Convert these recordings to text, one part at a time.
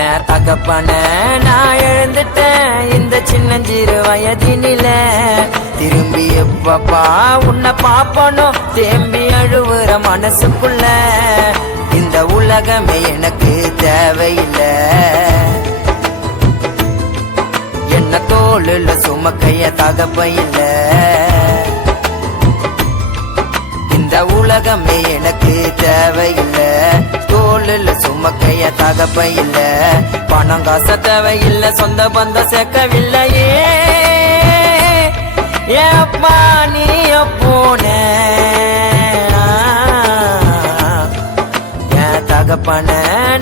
என் தகப்பன நான் எழுந்துட்டேன் இந்த சின்னஞ்சிறு வயதினில. திரும்பி எப்பப்பா உன்னை பாப்பனும் தேம்பி அழுவுற மனசுக்குள்ள. இந்த உலகமே எனக்கு தேவையில்லை, என்ன தோளுல சுமக்கைய தகப்பையில்ல. இந்த உலகமே எனக்கு தேவையில்லை, தோளுல சுமக்கைய தகப்பையில்ல. பணம் காச தேவையில்லை, சொந்த பந்த சேர்க்கவில்லையே. ஏப்பா நீ போன என் தகப்பன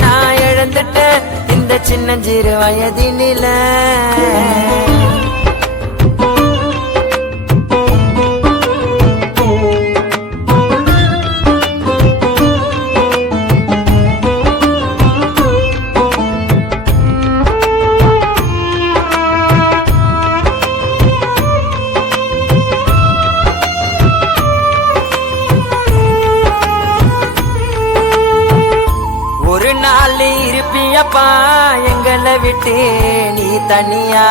நான் இழந்துட்டேன் இந்த சின்னஞ்சிறு வயதினில. ஒரு நாள் இருப்பியப்பா எங்களை விட்டு நீ தனியா.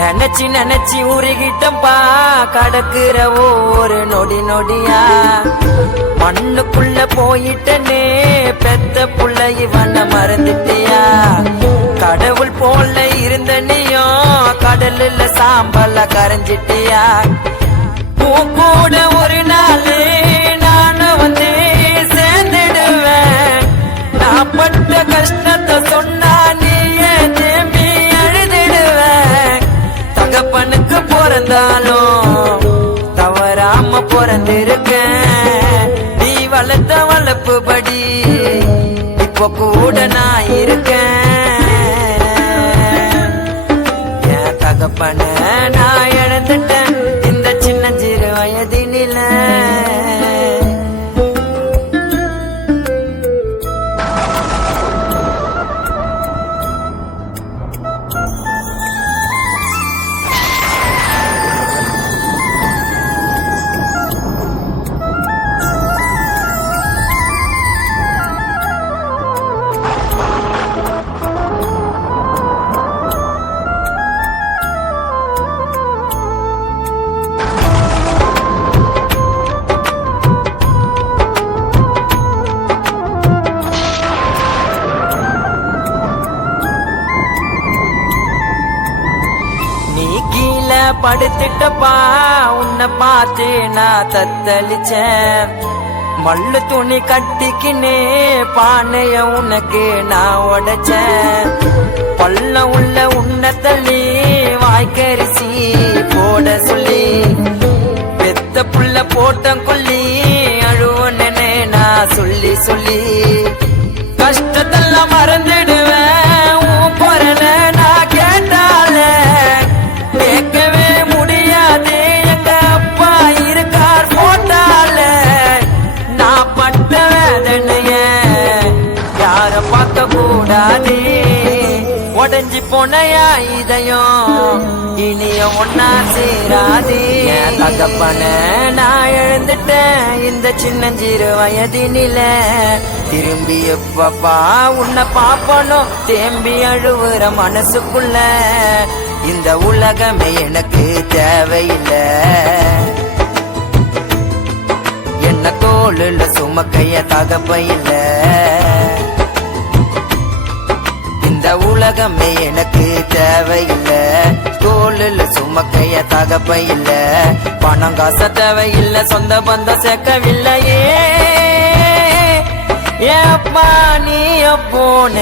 நினைச்சு நினைச்சு உருகிட்டப்பா கடக்குற ஒவ்வொரு நொடி நொடியா. மண்ணுக்குள்ள போயிட்டனே பெத்த புள்ள இவன மறந்துட்டியா. கடவுள் போல இருந்த நீயும் கடல்ல சாம்பல கரைஞ்சிட்டியா. உன் கூட ஒரு நாள் நானும் வந்து சேர்ந்துடுவேன். நான் பட்ட கஷ்டத்தை சொன்னா நீயே தேம்பி அழுதிடுவேன். தகப்பனுக்கு பிறந்தாலும் தவறாம பிறந்திருக்கேன். நீ வளர்த்த வளர்ப்பு படி இப்போ கூட நான் இருக்கேன். என் தகப்பன நான் இழந்துட்டேன் இந்த சின்னஞ்சிறு வயதினில. படுத்திட்டப்பா உன்னை பார்த்து நான் தத்தளிச்சேன். மல்லு துணி கட்டிக்கினே பானைய உனக்கு நான் உடைச்சேன். பல்ல உள்ள உன்னை தள்ளி வாய்க்கரிசி போட சொல்லி பெத்த புள்ள போட்டம் கொல்லி அழுவனே நான் சொல்லி சொல்லி. கஷ்டத்தெல்லாம் மறந்துடுவேன் உன் குரல நான் கேட்டாலே. கேட்கவே முடியாது எங்க அப்பா இருக்கார் போட்டால. நான் பட்ட வேதனைய யார பார்க்க கூடாது. உடஞ்சி போனையா இதயம் இனிய ஒன்னா சேராது. என் தகப்பன நான் எழுந்துட்டேன் இந்த சின்னஞ்சிறு வயதினில. திரும்பி எப்பப்பா உன்னை பாப்பனும் தேம்பி அழுவுற மனசுக்குள்ள. இந்த உலகமே எனக்கு தேவையில்லை, என்ன தோளுல சுமக்கைய தகப்பையில்ல. இந்த உலகமே எனக்கு தேவையில்லை, தோளுல சுமக்கைய தகப்பையில்ல. பணம் காச தேவையில்லை, சொந்த பந்தம் சேர்க்கவில்லையே. ஏப்பா நீ போன